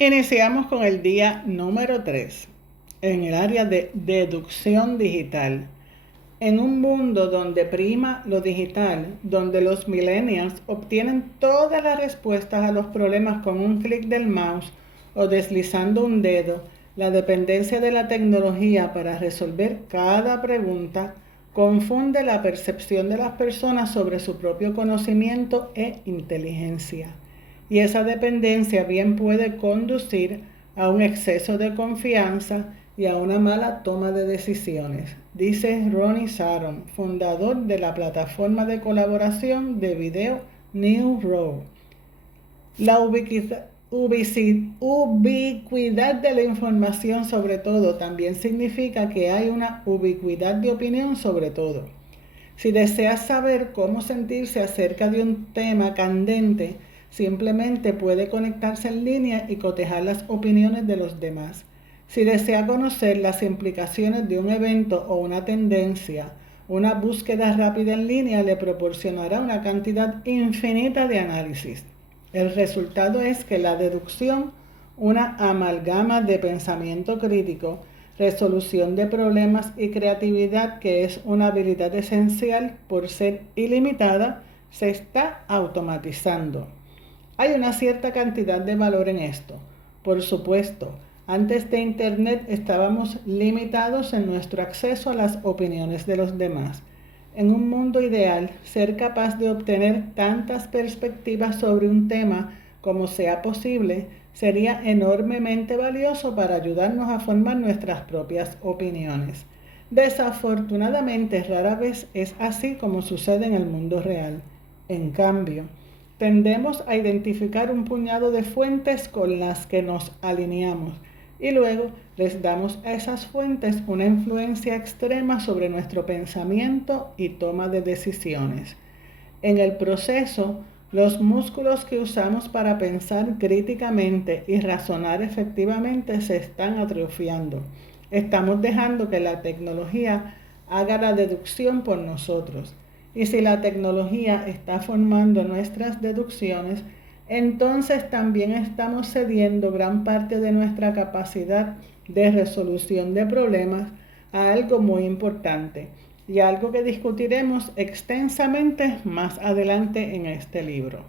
Iniciamos con el día número 3 en el área de deducción digital. En un mundo donde prima lo digital, donde los millennials obtienen todas las respuestas a los problemas con un clic del mouse o deslizando un dedo, la dependencia de la tecnología para resolver cada pregunta confunde la percepción de las personas sobre su propio conocimiento e inteligencia. Y esa dependencia bien puede conducir a un exceso de confianza y a una mala toma de decisiones, dice Ronnie Saron, fundador de la plataforma de colaboración de video New Row. La ubicuidad de la información sobre todo también significa que hay una ubicuidad de opinión sobre todo. Si deseas saber cómo sentirse acerca de un tema candente, simplemente puede conectarse en línea y cotejar las opiniones de los demás. Si desea conocer las implicaciones de un evento o una tendencia, una búsqueda rápida en línea le proporcionará una cantidad infinita de análisis. El resultado es que la deducción, una amalgama de pensamiento crítico, resolución de problemas y creatividad, que es una habilidad esencial por ser ilimitada, se está automatizando. Hay una cierta cantidad de valor en esto. Por supuesto, antes de Internet estábamos limitados en nuestro acceso a las opiniones de los demás. En un mundo ideal, ser capaz de obtener tantas perspectivas sobre un tema como sea posible sería enormemente valioso para ayudarnos a formar nuestras propias opiniones. Desafortunadamente, rara vez es así como sucede en el mundo real. En cambio, tendemos a identificar un puñado de fuentes con las que nos alineamos y luego les damos a esas fuentes una influencia extrema sobre nuestro pensamiento y toma de decisiones. En el proceso, los músculos que usamos para pensar críticamente y razonar efectivamente se están atrofiando. Estamos dejando que la tecnología haga la deducción por nosotros. Y si la tecnología está formando nuestras deducciones, entonces también estamos cediendo gran parte de nuestra capacidad de resolución de problemas a algo muy importante y algo que discutiremos extensamente más adelante en este libro.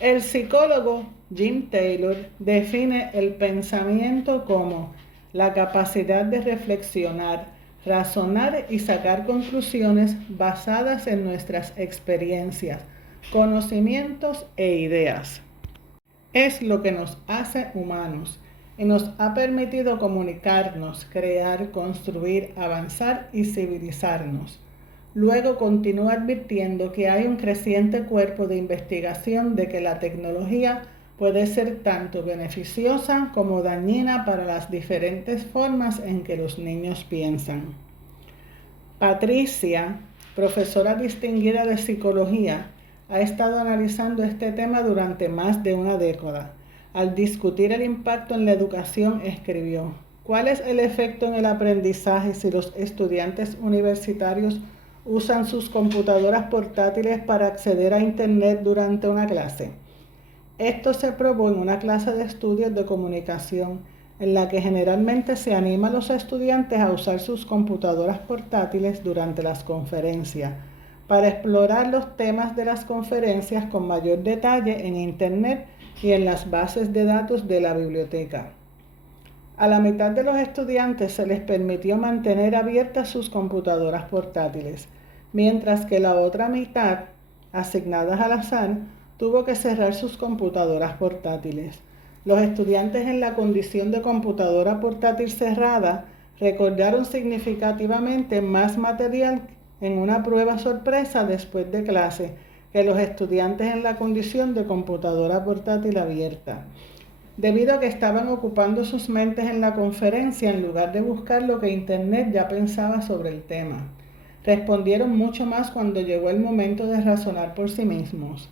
El psicólogo Jim Taylor define el pensamiento como la capacidad de reflexionar, razonar y sacar conclusiones basadas en nuestras experiencias, conocimientos e ideas. Es lo que nos hace humanos y nos ha permitido comunicarnos, crear, construir, avanzar y civilizarnos. Luego continúa advirtiendo que hay un creciente cuerpo de investigación de que la tecnología puede ser tanto beneficiosa como dañina para las diferentes formas en que los niños piensan. Patricia, profesora distinguida de psicología, ha estado analizando este tema durante más de una década. Al discutir el impacto en la educación, escribió: ¿cuál es el efecto en el aprendizaje si los estudiantes universitarios usan sus computadoras portátiles para acceder a Internet durante una clase? Esto se probó en una clase de estudios de comunicación, en la que generalmente se anima a los estudiantes a usar sus computadoras portátiles durante las conferencias, para explorar los temas de las conferencias con mayor detalle en Internet y en las bases de datos de la biblioteca. A la mitad de los estudiantes se les permitió mantener abiertas sus computadoras portátiles, mientras que la otra mitad, asignadas al azar, tuvo que cerrar sus computadoras portátiles. Los estudiantes en la condición de computadora portátil cerrada recordaron significativamente más material en una prueba sorpresa después de clase que los estudiantes en la condición de computadora portátil abierta, debido a que estaban ocupando sus mentes en la conferencia en lugar de buscar lo que Internet ya pensaba sobre el tema. Respondieron mucho más cuando llegó el momento de razonar por sí mismos.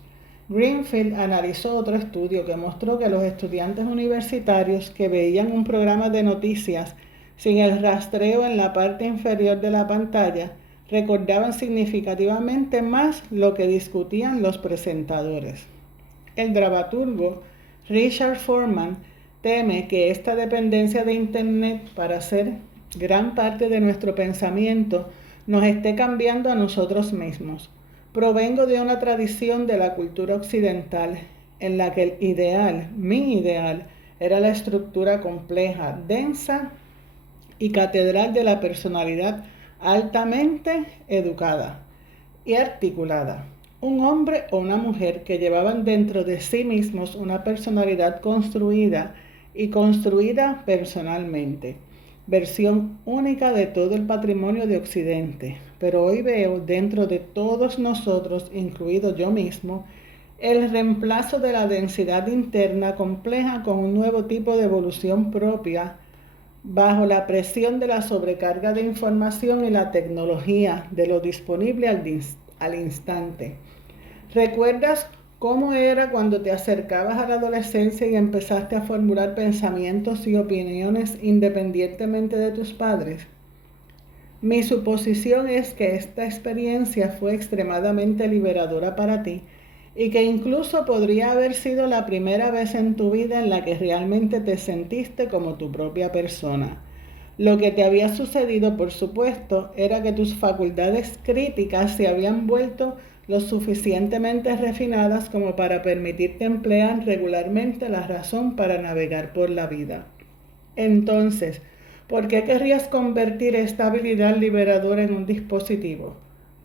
Greenfield analizó otro estudio que mostró que los estudiantes universitarios que veían un programa de noticias sin el rastreo en la parte inferior de la pantalla recordaban significativamente más lo que discutían los presentadores. El dramaturgo Richard Foreman teme que esta dependencia de Internet para hacer gran parte de nuestro pensamiento nos esté cambiando a nosotros mismos. Provengo de una tradición de la cultura occidental en la que el ideal, mi ideal, era la estructura compleja, densa y catedral de la personalidad altamente educada y articulada. Un hombre o una mujer que llevaban dentro de sí mismos una personalidad construida y construida personalmente. Versión única de todo el patrimonio de Occidente. Pero hoy veo dentro de todos nosotros, incluido yo mismo, el reemplazo de la densidad interna compleja con un nuevo tipo de evolución propia bajo la presión de la sobrecarga de información y la tecnología, de lo disponible al instante. ¿Recuerdas cómo era cuando te acercabas a la adolescencia y empezaste a formular pensamientos y opiniones independientemente de tus padres? Mi suposición es que esta experiencia fue extremadamente liberadora para ti y que incluso podría haber sido la primera vez en tu vida en la que realmente te sentiste como tu propia persona. Lo que te había sucedido, por supuesto, era que tus facultades críticas se habían vuelto lo suficientemente refinadas como para permitirte emplear regularmente la razón para navegar por la vida. Entonces, ¿por qué querrías convertir esta habilidad liberadora en un dispositivo?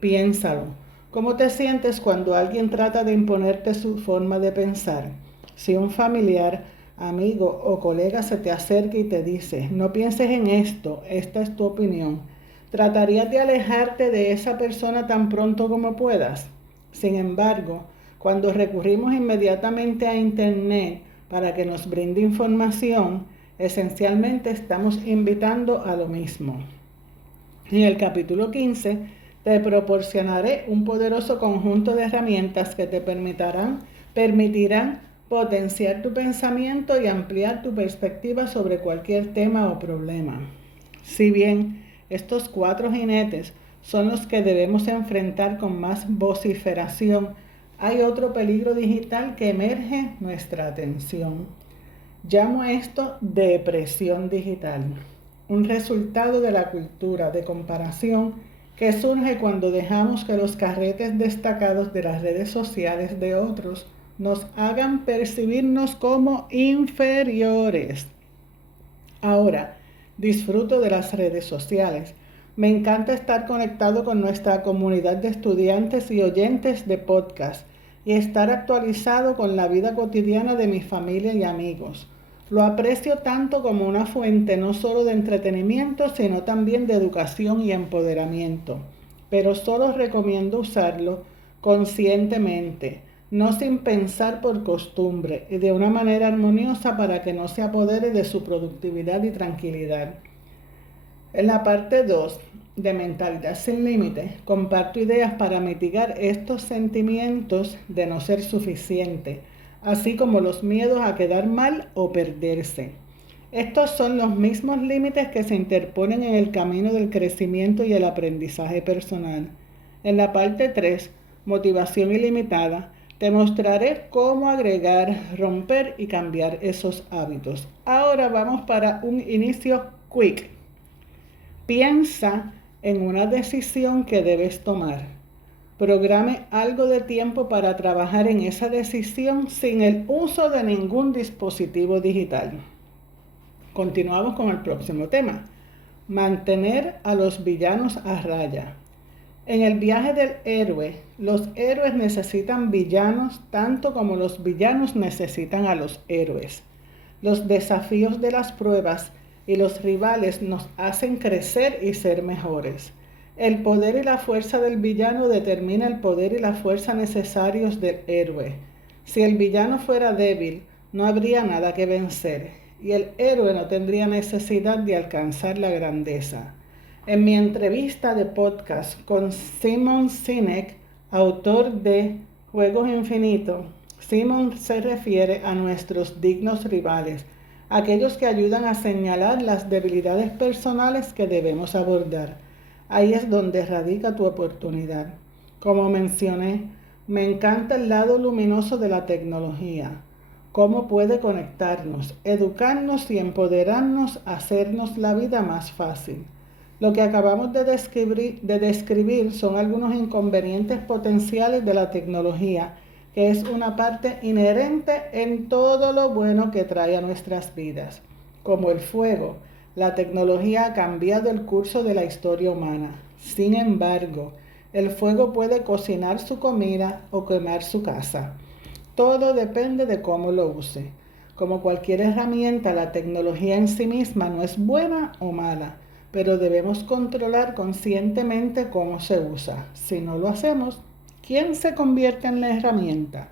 Piénsalo. ¿Cómo te sientes cuando alguien trata de imponerte su forma de pensar? Si un familiar, amigo o colega se te acerca y te dice, no pienses en esto, esta es tu opinión, ¿tratarías de alejarte de esa persona tan pronto como puedas? Sin embargo, cuando recurrimos inmediatamente a Internet para que nos brinde información, esencialmente estamos invitando a lo mismo. En el capítulo 15 te proporcionaré un poderoso conjunto de herramientas que te permitirán potenciar tu pensamiento y ampliar tu perspectiva sobre cualquier tema o problema. Si bien estos 4 jinetes son los que debemos enfrentar con más vociferación, hay otro peligro digital que emerge nuestra atención. Llamo a esto depresión digital, un resultado de la cultura de comparación que surge cuando dejamos que los carretes destacados de las redes sociales de otros nos hagan percibirnos como inferiores. Ahora, disfruto de las redes sociales. Me encanta estar conectado con nuestra comunidad de estudiantes y oyentes de podcast y estar actualizado con la vida cotidiana de mi familia y amigos. Lo aprecio tanto como una fuente no solo de entretenimiento, sino también de educación y empoderamiento. Pero solo recomiendo usarlo conscientemente, no sin pensar por costumbre y de una manera armoniosa para que no se apodere de su productividad y tranquilidad. En la parte 2 de Mentalidad sin Límites, comparto ideas para mitigar estos sentimientos de no ser suficiente, así como los miedos a quedar mal o perderse. Estos son los mismos límites que se interponen en el camino del crecimiento y el aprendizaje personal. En la parte 3, Motivación ilimitada, te mostraré cómo agregar, romper y cambiar esos hábitos. Ahora vamos para un inicio quick. Piensa en una decisión que debes tomar. Programe algo de tiempo para trabajar en esa decisión sin el uso de ningún dispositivo digital. Continuamos con el próximo tema. Mantener a los villanos a raya. En el viaje del héroe, los héroes necesitan villanos tanto como los villanos necesitan a los héroes. Los desafíos de las pruebas y los rivales nos hacen crecer y ser mejores. El poder y la fuerza del villano determina el poder y la fuerza necesarios del héroe. Si el villano fuera débil, no habría nada que vencer, y el héroe no tendría necesidad de alcanzar la grandeza. En mi entrevista de podcast con Simon Sinek, autor de Juegos Infinitos, Simon se refiere a nuestros dignos rivales, aquellos que ayudan a señalar las debilidades personales que debemos abordar. Ahí es donde radica tu oportunidad. Como mencioné, me encanta el lado luminoso de la tecnología. cómo puede conectarnos, educarnos y empoderarnos, hacernos la vida más fácil. Lo que acabamos de describir son algunos inconvenientes potenciales de la tecnología, que es una parte inherente en todo lo bueno que trae a nuestras vidas. Como el fuego, la tecnología ha cambiado el curso de la historia humana. Sin embargo, el fuego puede cocinar su comida o quemar su casa. Todo depende de cómo lo use. Como cualquier herramienta, la tecnología en sí misma no es buena o mala, pero debemos controlar conscientemente cómo se usa. Si no lo hacemos, ¿quién se convierte en la herramienta?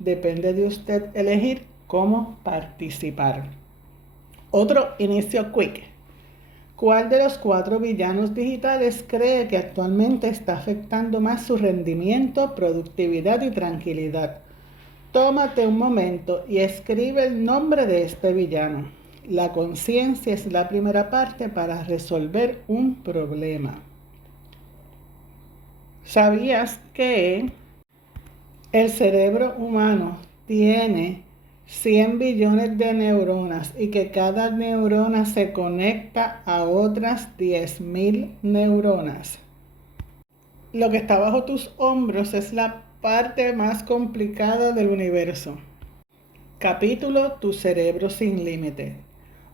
Depende de usted elegir cómo participar. Otro inicio quick. ¿Cuál de los 4 villanos digitales cree que actualmente está afectando más su rendimiento, productividad y tranquilidad? Tómate un momento y escribe el nombre de este villano. La conciencia es la primera parte para resolver un problema. ¿Sabías que el cerebro humano tiene 100 billones de neuronas y que cada neurona se conecta a otras 10.000 neuronas? Lo que está bajo tus hombros es la parte más complicada del universo. Capítulo Tu cerebro sin límite.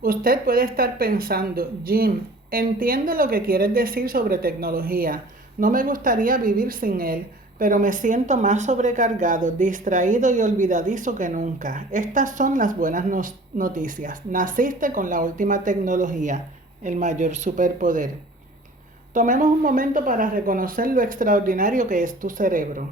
Usted puede estar pensando, Jim, entiendo lo que quieres decir sobre tecnología. No me gustaría vivir sin él, pero me siento más sobrecargado, distraído y olvidadizo que nunca. Estas son las buenas noticias. Naciste con la última tecnología, el mayor superpoder. Tomemos un momento para reconocer lo extraordinario que es tu cerebro.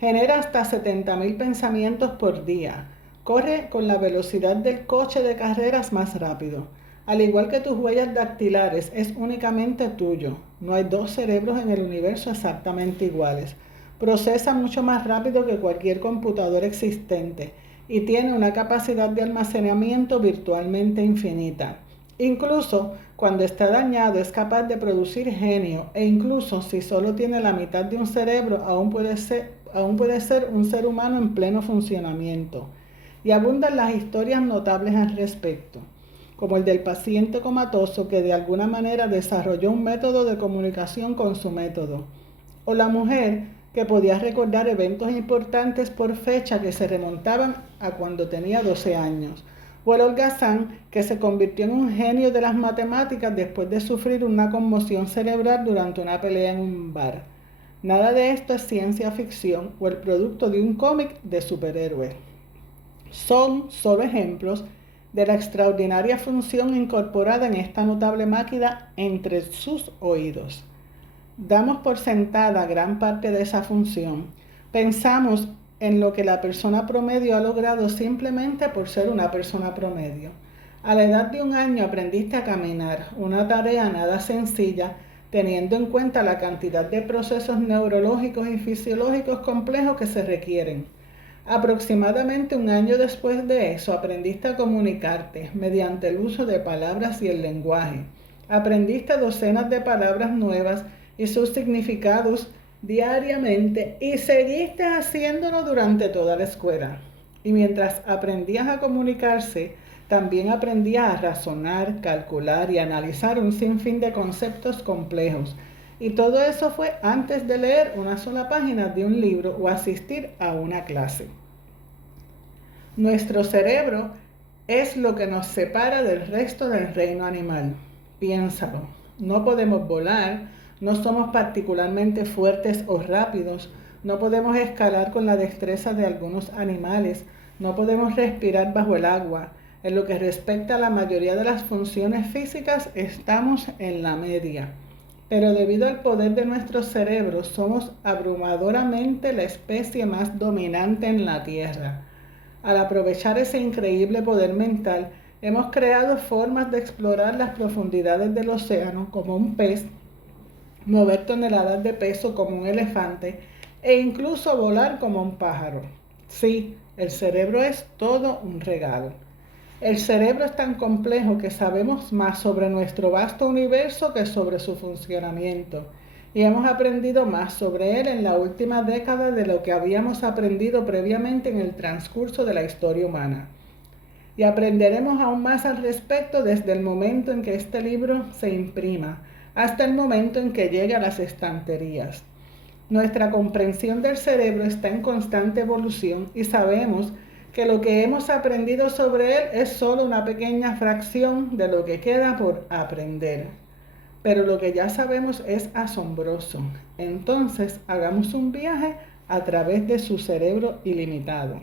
Genera hasta 70.000 pensamientos por día. Corre con la velocidad del coche de carreras más rápido. Al igual que tus huellas dactilares, es únicamente tuyo. No hay 2 cerebros en el universo exactamente iguales. Procesa mucho más rápido que cualquier computador existente y tiene una capacidad de almacenamiento virtualmente infinita. Incluso cuando está dañado es capaz de producir genio, e incluso si solo tiene la mitad de un cerebro, aún puede ser un ser humano en pleno funcionamiento. Y abundan las historias notables al respecto, como el del paciente comatoso que de alguna manera desarrolló un método de comunicación con su método, o la mujer que podía recordar eventos importantes por fecha que se remontaban a cuando tenía 12 años, o el holgazán que se convirtió en un genio de las matemáticas después de sufrir una conmoción cerebral durante una pelea en un bar. Nada de esto es ciencia ficción o el producto de un cómic de superhéroes. Son solo ejemplos de la extraordinaria función incorporada en esta notable máquina entre sus oídos. Damos por sentada gran parte de esa función. Pensamos en lo que la persona promedio ha logrado simplemente por ser una persona promedio. A la edad de 1 año aprendiste a caminar, una tarea nada sencilla, teniendo en cuenta la cantidad de procesos neurológicos y fisiológicos complejos que se requieren. Aproximadamente 1 año después de eso, aprendiste a comunicarte mediante el uso de palabras y el lenguaje. Aprendiste docenas de palabras nuevas y sus significados diariamente y seguiste haciéndolo durante toda la escuela. Y mientras aprendías a comunicarse, también aprendías a razonar, calcular y analizar un sinfín de conceptos complejos. Y todo eso fue antes de leer una sola página de un libro o asistir a una clase. Nuestro cerebro es lo que nos separa del resto del reino animal. Piénsalo. No podemos volar, no somos particularmente fuertes o rápidos, no podemos escalar con la destreza de algunos animales, no podemos respirar bajo el agua. En lo que respecta a la mayoría de las funciones físicas, estamos en la media. Pero debido al poder de nuestros cerebros, somos abrumadoramente la especie más dominante en la Tierra. Al aprovechar ese increíble poder mental, hemos creado formas de explorar las profundidades del océano como un pez, mover toneladas de peso como un elefante e incluso volar como un pájaro. Sí, el cerebro es todo un regalo. El cerebro es tan complejo que sabemos más sobre nuestro vasto universo que sobre su funcionamiento. y hemos aprendido más sobre él en la última década de lo que habíamos aprendido previamente en el transcurso de la historia humana. Y aprenderemos aún más al respecto desde el momento en que este libro se imprima hasta el momento en que llegue a las estanterías. Nuestra comprensión del cerebro está en constante evolución y sabemos que lo que hemos aprendido sobre él es solo una pequeña fracción de lo que queda por aprender. Pero lo que ya sabemos es asombroso. Entonces, hagamos un viaje a través de su cerebro ilimitado.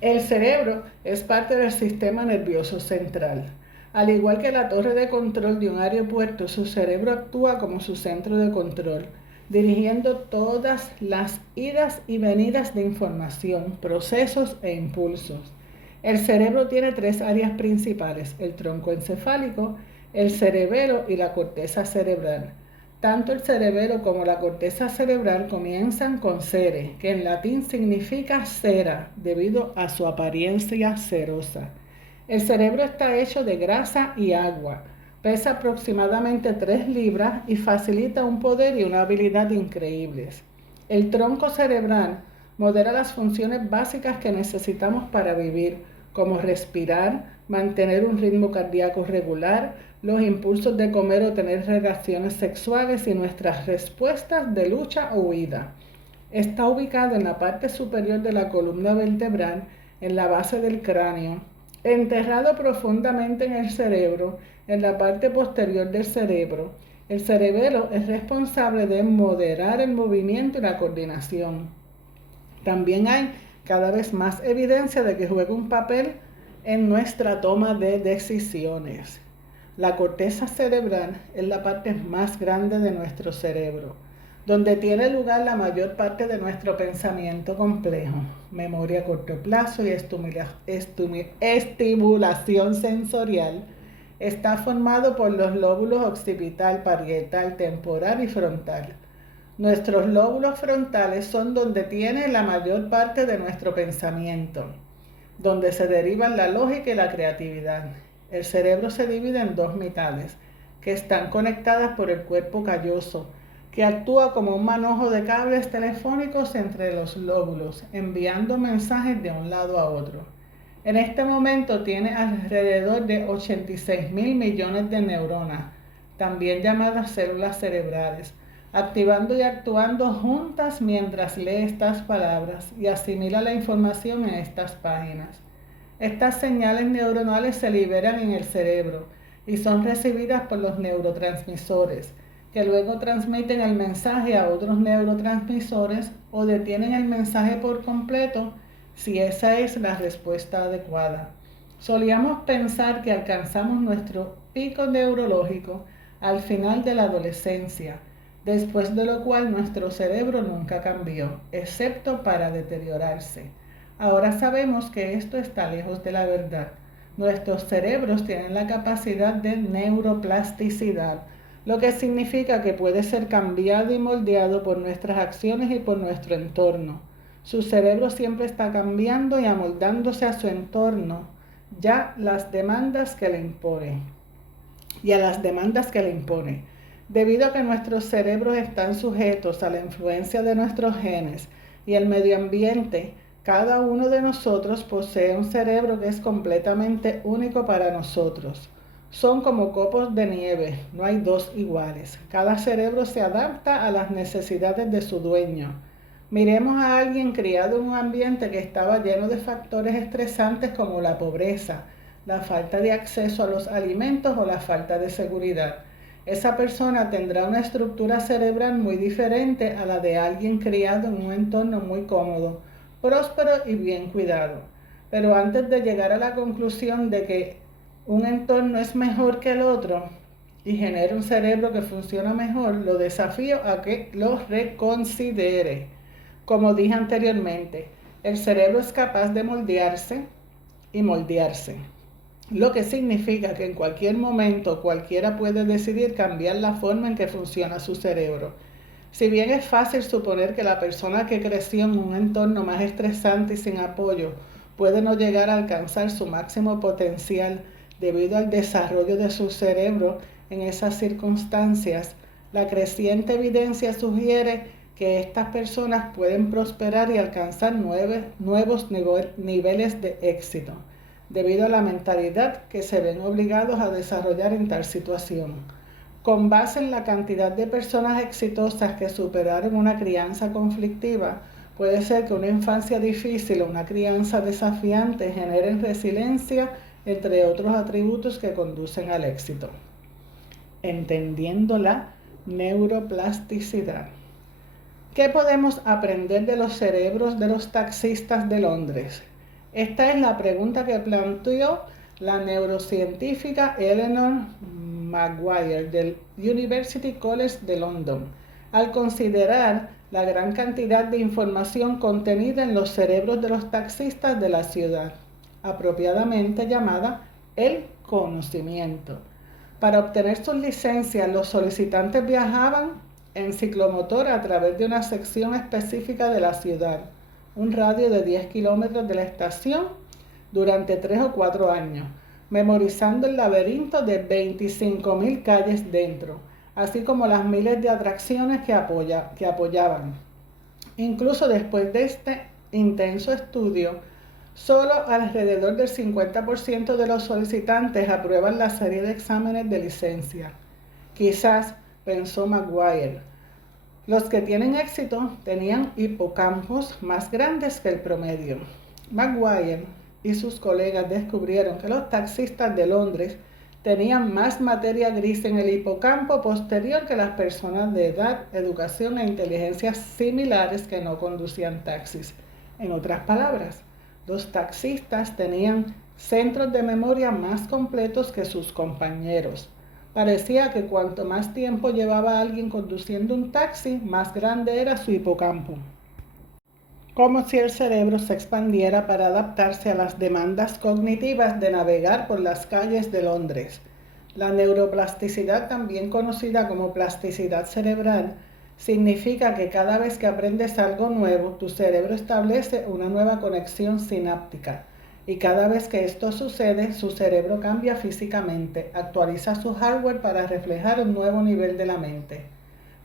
El cerebro es parte del sistema nervioso central. Al igual que la torre de control de un aeropuerto, su cerebro actúa como su centro de control, dirigiendo todas las idas y venidas de información, procesos e impulsos. El cerebro tiene 3 áreas principales: el tronco encefálico, el cerebelo y la corteza cerebral. Tanto el cerebelo como la corteza cerebral comienzan con cere, que en latín significa cera, debido a su apariencia cerosa. El cerebro está hecho de grasa y agua, pesa aproximadamente 3 libras y facilita un poder y una habilidad increíbles. El tronco cerebral modera las funciones básicas que necesitamos para vivir, como respirar, mantener un ritmo cardíaco regular, los impulsos de comer o tener relaciones sexuales y nuestras respuestas de lucha o huida. Está ubicado en la parte superior de la columna vertebral, en la base del cráneo, enterrado profundamente en el cerebro, en la parte posterior del cerebro. El cerebelo es responsable de moderar el movimiento y la coordinación. También hay cada vez más evidencia de que juega un papel en nuestra toma de decisiones. La corteza cerebral es la parte más grande de nuestro cerebro, donde tiene lugar la mayor parte de nuestro pensamiento complejo, memoria a corto plazo y estimulación sensorial. Está formado por los lóbulos occipital, parietal, temporal y frontal. Nuestros lóbulos frontales son donde tiene la mayor parte de nuestro pensamiento, donde se derivan la lógica y la creatividad. El cerebro se divide en 2 mitades, que están conectadas por el cuerpo calloso, que actúa como un manojo de cables telefónicos entre los lóbulos, enviando mensajes de un lado a otro. En este momento tiene alrededor de 86.000 millones de neuronas, también llamadas células cerebrales, activando y actuando juntas mientras lee estas palabras y asimila la información en estas páginas. Estas señales neuronales se liberan en el cerebro y son recibidas por los neurotransmisores, que luego transmiten el mensaje a otros neurotransmisores o detienen el mensaje por completo si esa es la respuesta adecuada. Solíamos pensar que alcanzamos nuestro pico neurológico al final de la adolescencia, después de lo cual nuestro cerebro nunca cambió, excepto para deteriorarse. Ahora sabemos que esto está lejos de la verdad. Nuestros cerebros tienen la capacidad de neuroplasticidad, lo que significa que puede ser cambiado y moldeado por nuestras acciones y por nuestro entorno. Su cerebro siempre está cambiando y amoldándose a su entorno, ya las demandas que le impone. Debido a que nuestros cerebros están sujetos a la influencia de nuestros genes y el medio ambiente, cada uno de nosotros posee un cerebro que es completamente único para nosotros. Son como copos de nieve, no hay 2 iguales. Cada cerebro se adapta a las necesidades de su dueño. Miremos a alguien criado en un ambiente que estaba lleno de factores estresantes como la pobreza, la falta de acceso a los alimentos o la falta de seguridad. Esa persona tendrá una estructura cerebral muy diferente a la de alguien criado en un entorno muy cómodo, próspero y bien cuidado. Pero antes de llegar a la conclusión de que un entorno es mejor que el otro y genera un cerebro que funciona mejor, lo desafío a que lo reconsidere. Como dije anteriormente, el cerebro es capaz de moldearse y moldearse, lo que significa que en cualquier momento cualquiera puede decidir cambiar la forma en que funciona su cerebro. Si bien es fácil suponer que la persona que creció en un entorno más estresante y sin apoyo puede no llegar a alcanzar su máximo potencial debido al desarrollo de su cerebro en esas circunstancias, La creciente evidencia sugiere que estas personas pueden prosperar y alcanzar nuevos niveles de éxito, debido a la mentalidad que se ven obligados a desarrollar en tal situación. Con base en la cantidad de personas exitosas que superaron una crianza conflictiva, puede ser que una infancia difícil o una crianza desafiante generen resiliencia, entre otros atributos que conducen al éxito. Entendiendo la neuroplasticidad. ¿Qué podemos aprender de los cerebros de los taxistas de Londres? Esta es la pregunta que planteó la neurocientífica Eleanor Maguire del University College de London, al considerar la gran cantidad de información contenida en los cerebros de los taxistas de la ciudad, apropiadamente llamada el conocimiento. Para obtener sus licencias, los solicitantes viajaban en ciclomotor a través de una sección específica de la ciudad, un radio de 10 kilómetros de la estación, durante 3 o 4 años, memorizando el laberinto de 25.000 calles dentro, así como las miles de atracciones que apoyaban. Incluso después de este intenso estudio, solo alrededor del 50% de los solicitantes aprueban la serie de exámenes de licencia. Quizás, pensó Maguire, los que tienen éxito tenían hipocampos más grandes que el promedio. Maguire y sus colegas descubrieron que los taxistas de Londres tenían más materia gris en el hipocampo posterior que las personas de edad, educación e inteligencia similares que no conducían taxis. En otras palabras, los taxistas tenían centros de memoria más completos que sus compañeros. Parecía que cuanto más tiempo llevaba alguien conduciendo un taxi, más grande era su hipocampo. Como si el cerebro se expandiera para adaptarse a las demandas cognitivas de navegar por las calles de Londres. La neuroplasticidad, también conocida como plasticidad cerebral, significa que cada vez que aprendes algo nuevo, tu cerebro establece una nueva conexión sináptica. Y cada vez que esto sucede, su cerebro cambia físicamente, actualiza su hardware para reflejar un nuevo nivel de la mente.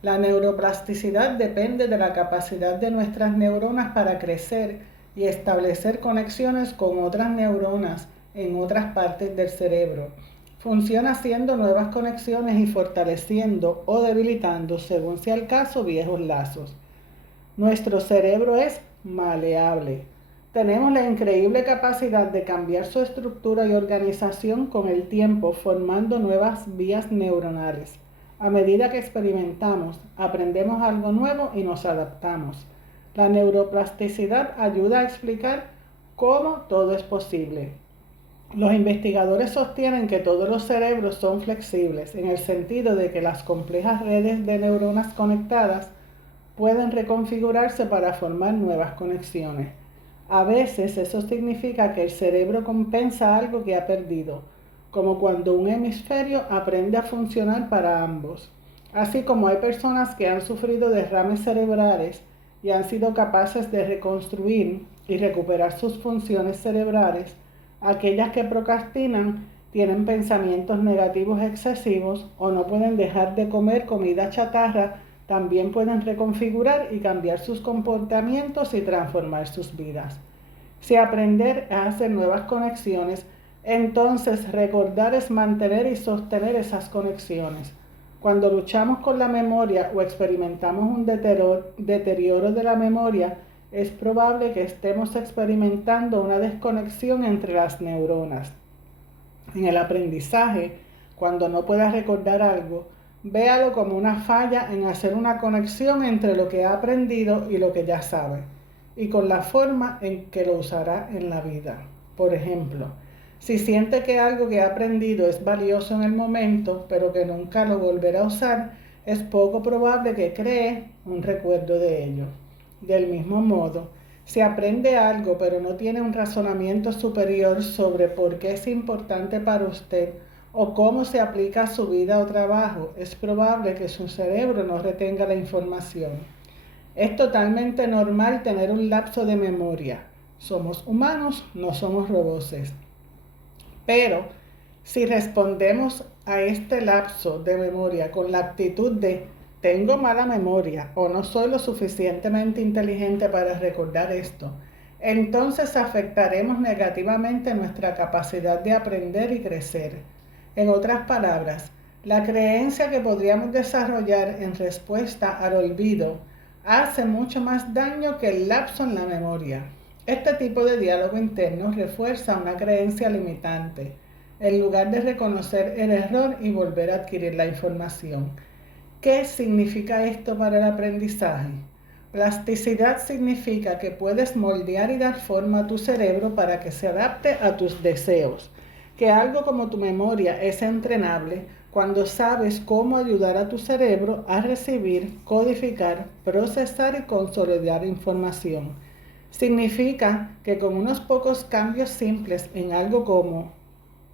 La neuroplasticidad depende de la capacidad de nuestras neuronas para crecer y establecer conexiones con otras neuronas en otras partes del cerebro. Funciona haciendo nuevas conexiones y fortaleciendo o debilitando, según sea el caso, viejos lazos. Nuestro cerebro es maleable. Tenemos la increíble capacidad de cambiar su estructura y organización con el tiempo, formando nuevas vías neuronales. A medida que experimentamos, aprendemos algo nuevo y nos adaptamos. La neuroplasticidad ayuda a explicar cómo todo es posible. Los investigadores sostienen que todos los cerebros son flexibles, en el sentido de que las complejas redes de neuronas conectadas pueden reconfigurarse para formar nuevas conexiones. A veces eso significa que el cerebro compensa algo que ha perdido, como cuando un hemisferio aprende a funcionar para ambos. Así como hay personas que han sufrido derrames cerebrales y han sido capaces de reconstruir y recuperar sus funciones cerebrales, aquellas que procrastinan tienen pensamientos negativos excesivos o no pueden dejar de comer comida chatarra, también pueden reconfigurar y cambiar sus comportamientos y transformar sus vidas. Si aprender a hacer nuevas conexiones, entonces recordar es mantener y sostener esas conexiones. Cuando luchamos con la memoria o experimentamos un deterioro de la memoria, es probable que estemos experimentando una desconexión entre las neuronas. En el aprendizaje, cuando no puedas recordar algo, véalo como una falla en hacer una conexión entre lo que ha aprendido y lo que ya sabe, y con la forma en que lo usará en la vida. Por ejemplo, si siente que algo que ha aprendido es valioso en el momento, pero que nunca lo volverá a usar, es poco probable que cree un recuerdo de ello. Del mismo modo, si aprende algo pero no tiene un razonamiento superior sobre por qué es importante para usted o cómo se aplica a su vida o trabajo, es probable que su cerebro no retenga la información. Es totalmente normal tener un lapso de memoria. Somos humanos, no somos robots. Pero si respondemos a este lapso de memoria con la actitud de tengo mala memoria o no soy lo suficientemente inteligente para recordar esto, entonces afectaremos negativamente nuestra capacidad de aprender y crecer. En otras palabras, la creencia que podríamos desarrollar en respuesta al olvido hace mucho más daño que el lapso en la memoria. Este tipo de diálogo interno refuerza una creencia limitante, en lugar de reconocer el error y volver a adquirir la información. ¿Qué significa esto para el aprendizaje? Plasticidad significa que puedes moldear y dar forma a tu cerebro para que se adapte a tus deseos. Que algo como tu memoria es entrenable cuando sabes cómo ayudar a tu cerebro a recibir, codificar, procesar y consolidar información. Significa que con unos pocos cambios simples en algo como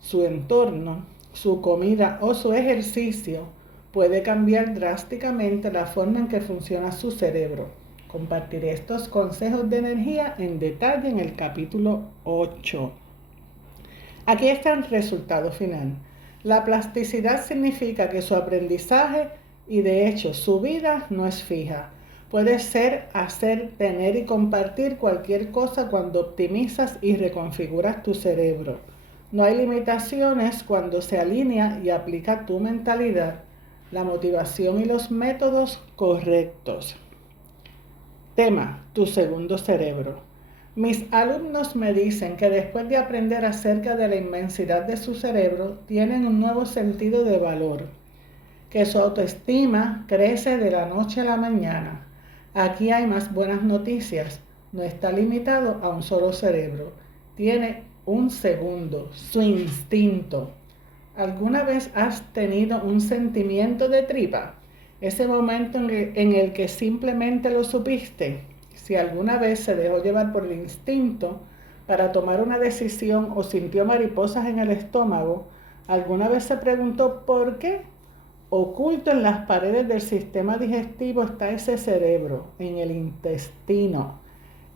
su entorno, su comida o su ejercicio, puede cambiar drásticamente la forma en que funciona su cerebro. Compartiré estos consejos de energía en detalle en el capítulo 8. Aquí está el resultado final. La plasticidad significa que su aprendizaje y de hecho su vida no es fija. Puede ser, hacer, tener y compartir cualquier cosa cuando optimizas y reconfiguras tu cerebro. No hay limitaciones cuando se alinea y aplica tu mentalidad, la motivación y los métodos correctos. Tema: tu segundo cerebro. Mis alumnos me dicen que después de aprender acerca de la inmensidad de su cerebro, tienen un nuevo sentido de valor, que su autoestima crece de la noche a la mañana. Aquí hay más buenas noticias. No está limitado a un solo cerebro. Tiene un segundo, su instinto. ¿Alguna vez has tenido un sentimiento de tripa? Ese momento en el que simplemente lo supiste. Si alguna vez se dejó llevar por el instinto para tomar una decisión o sintió mariposas en el estómago, ¿alguna vez se preguntó por qué? Oculto en las paredes del sistema digestivo está ese cerebro, en el intestino.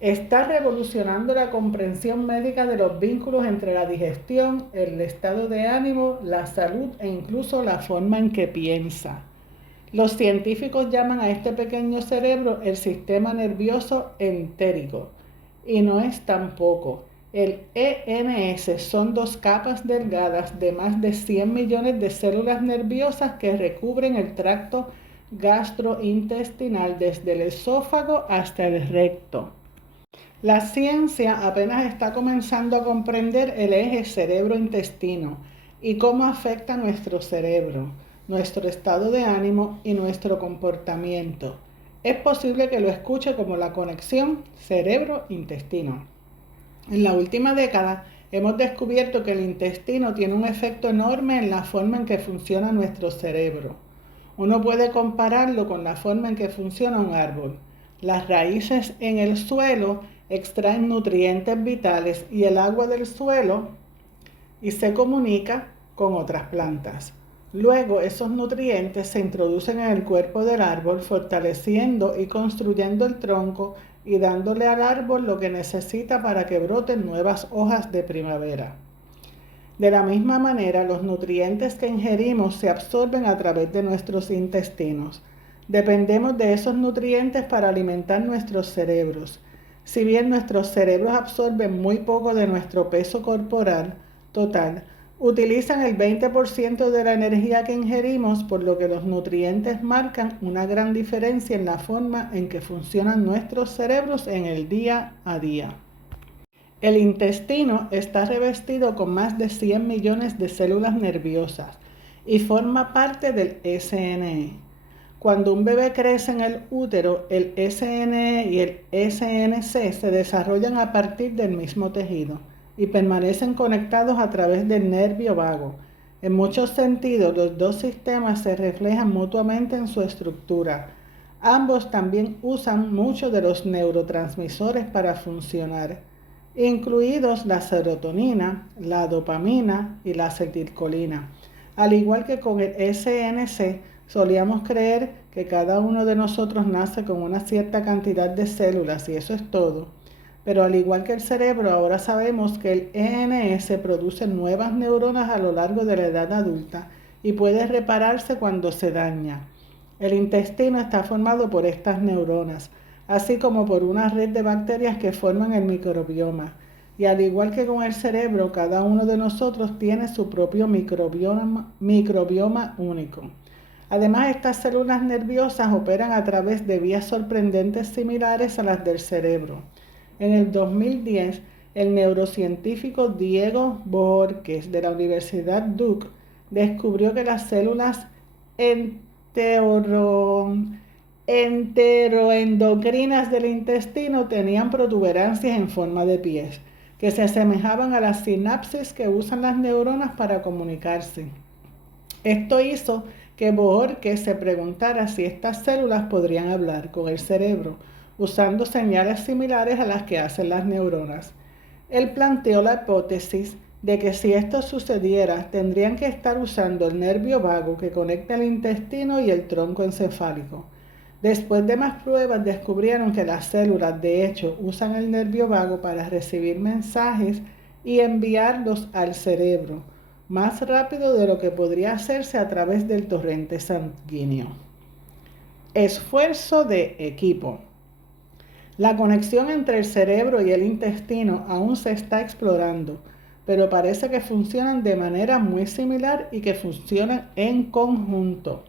Está revolucionando la comprensión médica de los vínculos entre la digestión, el estado de ánimo, la salud e incluso la forma en que piensa. Los científicos llaman a este pequeño cerebro el sistema nervioso entérico. Y no es tampoco. El ENS son 2 capas delgadas de más de 100 millones de células nerviosas que recubren el tracto gastrointestinal desde el esófago hasta el recto. La ciencia apenas está comenzando a comprender el eje cerebro-intestino y cómo afecta nuestro cerebro, nuestro estado de ánimo y nuestro comportamiento. Es posible que lo escuche como la conexión cerebro-intestino. En la última década hemos descubierto que el intestino tiene un efecto enorme en la forma en que funciona nuestro cerebro. Uno puede compararlo con la forma en que funciona un árbol. Las raíces en el suelo extraen nutrientes vitales y el agua del suelo y se comunica con otras plantas. Luego esos nutrientes se introducen en el cuerpo del árbol, fortaleciendo y construyendo el tronco y dándole al árbol lo que necesita para que broten nuevas hojas de primavera. De la misma manera, los nutrientes que ingerimos se absorben a través de nuestros intestinos. Dependemos de esos nutrientes para alimentar nuestros cerebros. Si bien nuestros cerebros absorben muy poco de nuestro peso corporal total, utilizan el 20% de la energía que ingerimos, por lo que los nutrientes marcan una gran diferencia en la forma en que funcionan nuestros cerebros en el día a día. El intestino está revestido con más de 100 millones de células nerviosas y forma parte del SNE. Cuando un bebé crece en el útero, el SNE y el SNC se desarrollan a partir del mismo tejido y permanecen conectados a través del nervio vago. En muchos sentidos, los dos sistemas se reflejan mutuamente en su estructura. Ambos también usan muchos de los neurotransmisores para funcionar, incluidos la serotonina, la dopamina y la acetilcolina. Al igual que con el SNC, solíamos creer que cada uno de nosotros nace con una cierta cantidad de células y eso es todo. Pero al igual que el cerebro, ahora sabemos que el ENS produce nuevas neuronas a lo largo de la edad adulta y puede repararse cuando se daña. El intestino está formado por estas neuronas, así como por una red de bacterias que forman el microbioma. Y al igual que con el cerebro, cada uno de nosotros tiene su propio microbioma único. Además, estas células nerviosas operan a través de vías sorprendentes similares a las del cerebro. En el 2010, el neurocientífico Diego Bohórquez de la Universidad Duke descubrió que las células enteroendocrinas del intestino tenían protuberancias en forma de pies, que se asemejaban a las sinapsis que usan las neuronas para comunicarse. Esto hizo que Bohórquez se preguntara si estas células podrían hablar con el cerebro, usando señales similares a las que hacen las neuronas. Él planteó la hipótesis de que si esto sucediera, tendrían que estar usando el nervio vago que conecta el intestino y el tronco encefálico. Después de más pruebas, descubrieron que las células, de hecho, usan el nervio vago para recibir mensajes y enviarlos al cerebro, más rápido de lo que podría hacerse a través del torrente sanguíneo. Esfuerzo de equipo. La conexión entre el cerebro y el intestino aún se está explorando, pero parece que funcionan de manera muy similar y que funcionan en conjunto.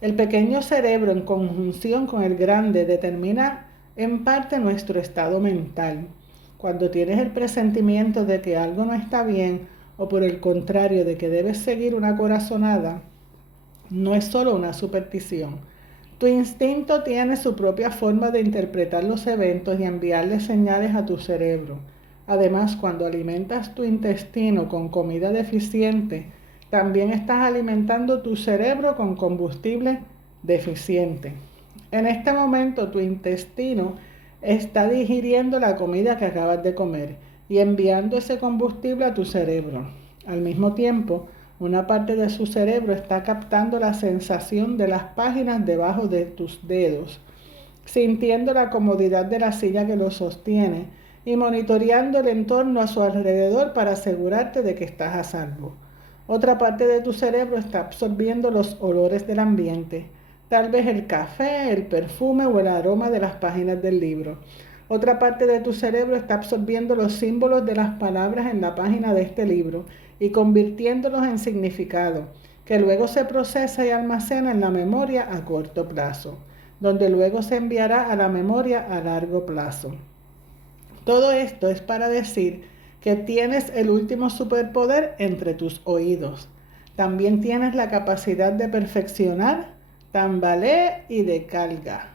El pequeño cerebro en conjunción con el grande determina en parte nuestro estado mental. Cuando tienes el presentimiento de que algo no está bien o por el contrario de que debes seguir una corazonada, no es solo una superstición. Tu instinto tiene su propia forma de interpretar los eventos y enviarle señales a tu cerebro. Además, cuando alimentas tu intestino con comida deficiente, también estás alimentando tu cerebro con combustible deficiente. En este momento, tu intestino está digiriendo la comida que acabas de comer y enviando ese combustible a tu cerebro. Al mismo tiempo, una parte de su cerebro está captando la sensación de las páginas debajo de tus dedos, sintiendo la comodidad de la silla que lo sostiene y monitoreando el entorno a su alrededor para asegurarte de que estás a salvo. Otra parte de tu cerebro está absorbiendo los olores del ambiente, tal vez el café, el perfume o el aroma de las páginas del libro. Otra parte de tu cerebro está absorbiendo los símbolos de las palabras en la página de este libro y convirtiéndolos en significado, que luego se procesa y almacena en la memoria a corto plazo, donde luego se enviará a la memoria a largo plazo. Todo esto es para decir que tienes el último superpoder entre tus oídos. También tienes la capacidad de perfeccionar, tambalea y de carga.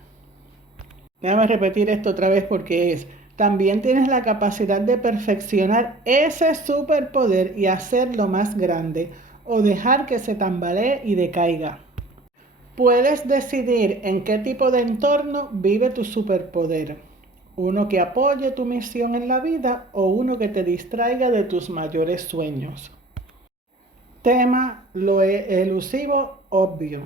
Déjame repetir esto otra vez porque también tienes la capacidad de perfeccionar ese superpoder y hacerlo más grande o dejar que se tambalee y decaiga. Puedes decidir en qué tipo de entorno vive tu superpoder. Uno que apoye tu misión en la vida o uno que te distraiga de tus mayores sueños. Tema: lo elusivo obvio.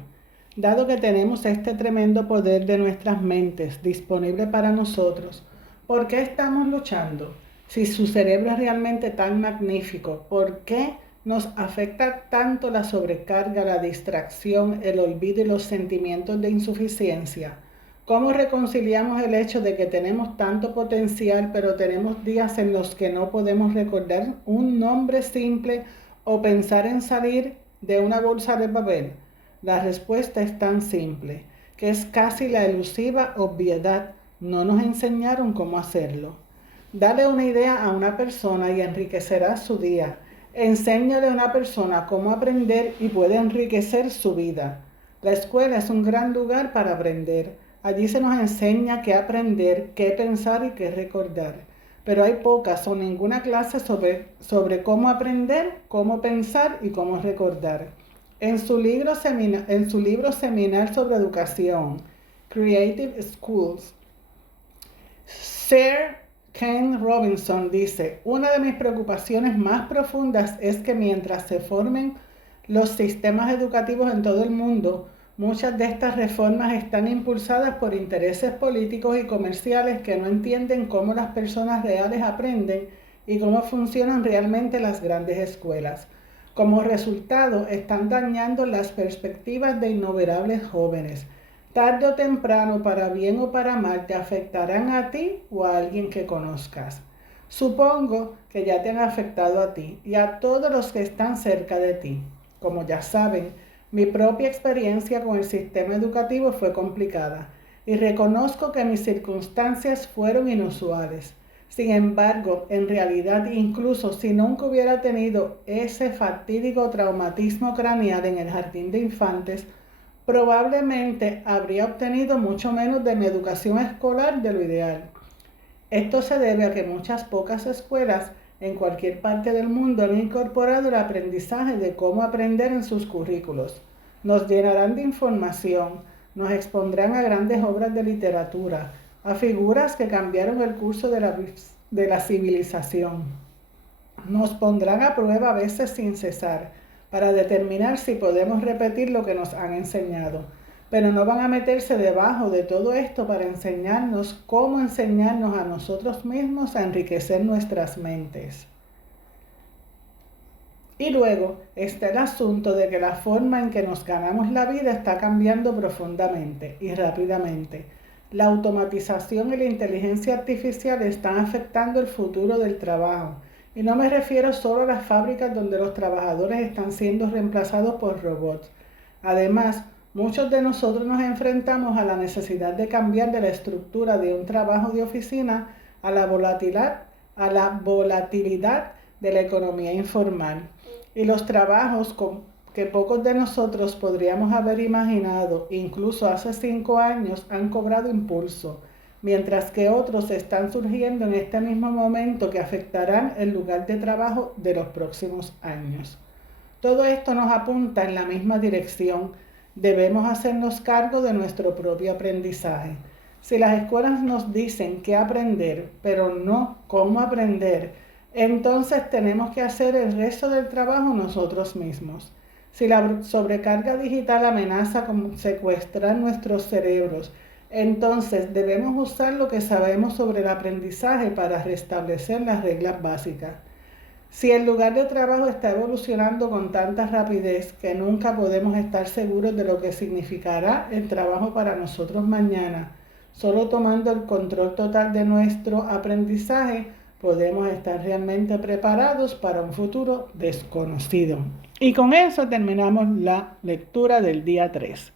Dado que tenemos este tremendo poder de nuestras mentes disponible para nosotros, ¿por qué estamos luchando? Si su cerebro es realmente tan magnífico, ¿por qué nos afecta tanto la sobrecarga, la distracción, el olvido y los sentimientos de insuficiencia? ¿Cómo reconciliamos el hecho de que tenemos tanto potencial, pero tenemos días en los que no podemos recordar un nombre simple o pensar en salir de una bolsa de papel? La respuesta es tan simple, que es casi la elusiva obviedad. No nos enseñaron cómo hacerlo. Dale una idea a una persona y enriquecerá su día. Enséñale a una persona cómo aprender y puede enriquecer su vida. La escuela es un gran lugar para aprender. Allí se nos enseña qué aprender, qué pensar y qué recordar. Pero hay pocas o ninguna clase sobre cómo aprender, cómo pensar y cómo recordar. En su libro seminal sobre educación, Creative Schools, Sir Ken Robinson dice: una de mis preocupaciones más profundas es que mientras se formen los sistemas educativos en todo el mundo, muchas de estas reformas están impulsadas por intereses políticos y comerciales que no entienden cómo las personas reales aprenden y cómo funcionan realmente las grandes escuelas. Como resultado, están dañando las perspectivas de innumerables jóvenes. Tarde o temprano, para bien o para mal, te afectarán a ti o a alguien que conozcas. Supongo que ya te han afectado a ti y a todos los que están cerca de ti. Como ya saben, mi propia experiencia con el sistema educativo fue complicada y reconozco que mis circunstancias fueron inusuales. Sin embargo, en realidad, incluso si nunca hubiera tenido ese fatídico traumatismo craneal en el jardín de infantes, probablemente habría obtenido mucho menos de mi educación escolar de lo ideal. Esto se debe a que muchas pocas escuelas en cualquier parte del mundo han incorporado el aprendizaje de cómo aprender en sus currículos. Nos llenarán de información, nos expondrán a grandes obras de literatura, a figuras que cambiaron el curso de la civilización. Nos pondrán a prueba a veces sin cesar para determinar si podemos repetir lo que nos han enseñado. Pero no van a meterse debajo de todo esto para enseñarnos cómo enseñarnos a nosotros mismos a enriquecer nuestras mentes. Y luego está el asunto de que la forma en que nos ganamos la vida está cambiando profundamente y rápidamente. La automatización y la inteligencia artificial están afectando el futuro del trabajo. Y no me refiero solo a las fábricas donde los trabajadores están siendo reemplazados por robots. Además, muchos de nosotros nos enfrentamos a la necesidad de cambiar de la estructura de un trabajo de oficina a la volatilidad de la economía informal. Y los trabajos que pocos de nosotros podríamos haber imaginado, incluso hace 5 años, han cobrado impulso, mientras que otros están surgiendo en este mismo momento que afectarán el lugar de trabajo de los próximos años. Todo esto nos apunta en la misma dirección. Debemos hacernos cargo de nuestro propio aprendizaje. Si las escuelas nos dicen qué aprender, pero no cómo aprender, entonces tenemos que hacer el resto del trabajo nosotros mismos. Si la sobrecarga digital amenaza con secuestrar nuestros cerebros, entonces debemos usar lo que sabemos sobre el aprendizaje para restablecer las reglas básicas. Si el lugar de trabajo está evolucionando con tanta rapidez que nunca podemos estar seguros de lo que significará el trabajo para nosotros mañana, solo tomando el control total de nuestro aprendizaje, podemos estar realmente preparados para un futuro desconocido. Y con eso terminamos la lectura del día 3.